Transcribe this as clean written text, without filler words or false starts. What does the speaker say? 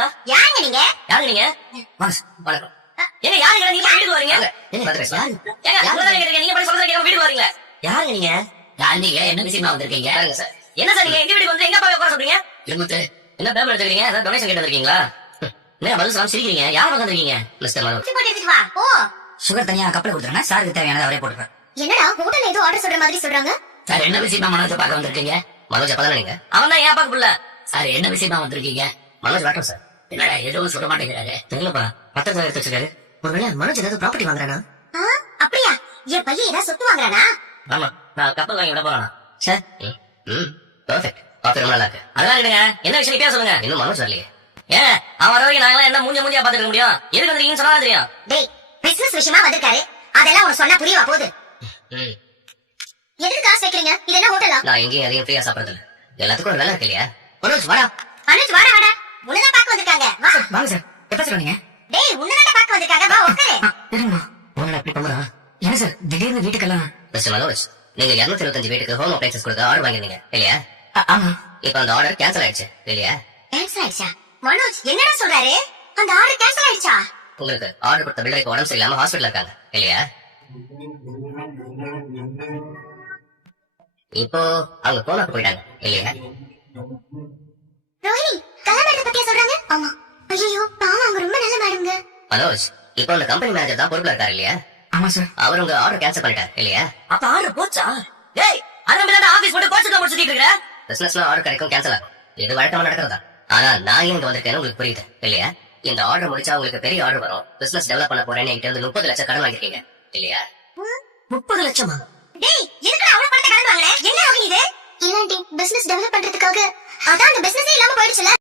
யாருப்பா? யாருங்க நீங்க? யாரு நீங்க? வணக்கம். ஏங்க யாருங்க நீங்க வீட்டுக்கு வரீங்க? ஏங்க, யாரு? ஏங்க உங்களதான் கேக்குறீங்க. நீங்க போய் சொல்றத கேட்காம வீட்டுக்கு வரீங்களா? யாருங்க நீங்க? யார் நீங்க? என்ன விஷயமா வந்திருக்கீங்க? பாருங்க சார். என்ன சார் நீங்க எங்க வீட்டுக்கு வந்து எங்க போய் உட்கார சொல்றீங்க? இருமுத்து. என்ன பேப்பர் எடுத்துக்கிறீங்க? ஏதாவது டொனேஷன் கேட்டு வந்திருக்கீங்களா? என்ன பதில் சொல்லாம சிரிக்கிறீங்க? யார் வந்திருக்கீங்க? மிஸ்டர் மனோஜ். சுத்தி போட்டு எடுத்துட்டு வா. ஓ, சுகர் தனியா கப்பல கொடுத்துருங்க. சாருக்கு தேவையானதை அவரே போட்டுருக்கேன். என்னடா ஹோட்டல்ல ஏதோ ஆர்டர் சொல்ற மாதிரி சொல்றாங்க? சார், என்ன விஷயமா மனோஜ் பார்க்க வந்திருக்கீங்க? மனோஜ் அப்பதானே நீங்க? அவன் தான் என் அப்பாக்கு புள்ள. சார், என்ன விஷயமா வந்திருக்கீங்க? மனோஜ் வரட்டும் சார். என்னடா எதுவும் சொல்ல மாட்டேங்கிறாரு? தெரியலப்பா. பத்திரத்தை எடுத்து வச்சிருக்காரு. ஒருவேளை மனோஜ் ஏதாவது ப்ராப்பர்ட்டி வாங்குறானா? ஆ, அப்படியா? என் பையன் ஏதாவது சொத்து வாங்குறானா? ஆமா, நான் கப்பல் வாங்கி விட போறானா? Sir, perfect. பாத்து ரொம்ப நல்லா இருக்கு. அதெல்லாம் விடுங்க. என்ன விஷயம் இப்பயே சொல்லுங்க. இன்னும் மனோஜ் வரலையே. ஏன் அவன் வர வரைக்கும் நாங்களாம் என்ன மூஞ்சியா பாத்துக்க முடியும்? எதுக்கு வந்திருக்கீங்கன்னு சொன்னா தெரியும். டேய், பிசினஸ் விஷயமா வந்திருக்காரு. அதெல்லாம் உனக்கு சொன்னா புரியவா போகுது? ம். எதுக்கு காசு வைக்கிறீங்க? இது என்ன ஹோட்டலா? நான் எங்கேயும் அதையும் ஃப்ரீயா சாப்பிடறது இல்ல. எல்லாத்துக்கும் ஒரு வேலை இருக்கு இல்லையா? மனோஜ் வாடா. அனுஜ் வாடா வாடா. உன்னதான் பார்க்க வந்திருக்காங்க. வா. வாங்க சார். எப்ப சார் வந்தீங்க? டேய், உன்னதான் பார்க்க வந்திருக்காங்க. வா உட்காரு. இருங்கம்மா. உங்களை எப்படி பண்றான்? என்ன சார் திடீர்னு வீட்டுக்கெல்லாம்? மிஸ்டர் மனோஜ், நீங்க 225 வீட்டுக்கு ஹோம் அப்ளைன்சஸ் கொடுக்க ஆர்டர் வாங்கிருந்தீங்க இல்லையா? ஆமா. இப்ப அந்த ஆர்டர் கேன்சல் ஆயிடுச்சு இல்லையா? கேன்சல் ஆயிடுச்சா? மனோஜ் என்னடா சொல்றாரு? அந்த ஆர்டர் கேன்சல் ஆயிடுச்சா? உங்களுக்கு ஆர்டர் கொடுத்த பில்டருக்கு உடம்பு சரியில்லாம ஹாஸ்பிட்டல் இருக்காங்க இல்லையா? இப்போ அவங்க கோனாக்கு போயிட்டாங்க இல்லையா? ரோஹிணி, கல்யாண மேடத்தை பத்தியா சொல்றாங்க? ஆமா. ஐயோ, பாவம், அவங்க ரொம்ப நல்ல மேடம்ங்க. மனோஜ், இப்போ அந்த கம்பெனி மேனேஜர் தான் பொறுப்புல இருக்காரு இல்லையா? ஆமா சார். அவர் உங்க ஆர்டர் கேன்சல் பண்ணிட்டார் இல்லையா? அப்ப ஆர்டர் போச்சா? டேய், அத மேல ஆபீஸ் போட்டு கோச்சுக்கு முடிச்சிட்டு இருக்கற. பிசினஸ்ல ஆர்டர் கிடைக்கும், கேன்சல் ஆகும். இது வழக்கமா நடக்கிறதா? ஆனா நான் இங்க வந்திருக்கேன்னு உங்களுக்கு புரியுது இல்லையா? இந்த ஆர்டர் முடிச்சா உங்களுக்கு பெரிய ஆர்டர் வரும். பிசினஸ் டெவலப் பண்ண போறேன்னு என்கிட்ட வந்து 30 லட்சம் கடன் வாங்கிருக்கீங்க இல்லையா? 30 லட்சமா? டேய், எதுக்குடா அவ்வளவு பணத்தை கடன் வாங்குற? என்ன ரோஹிணி இது? இல்ல ஆண்டி, பிசினஸ் டெவலப் பண்றதுக்காக. அதான் அந்த பிசினஸே இல்லாம போயிடுச்சுல.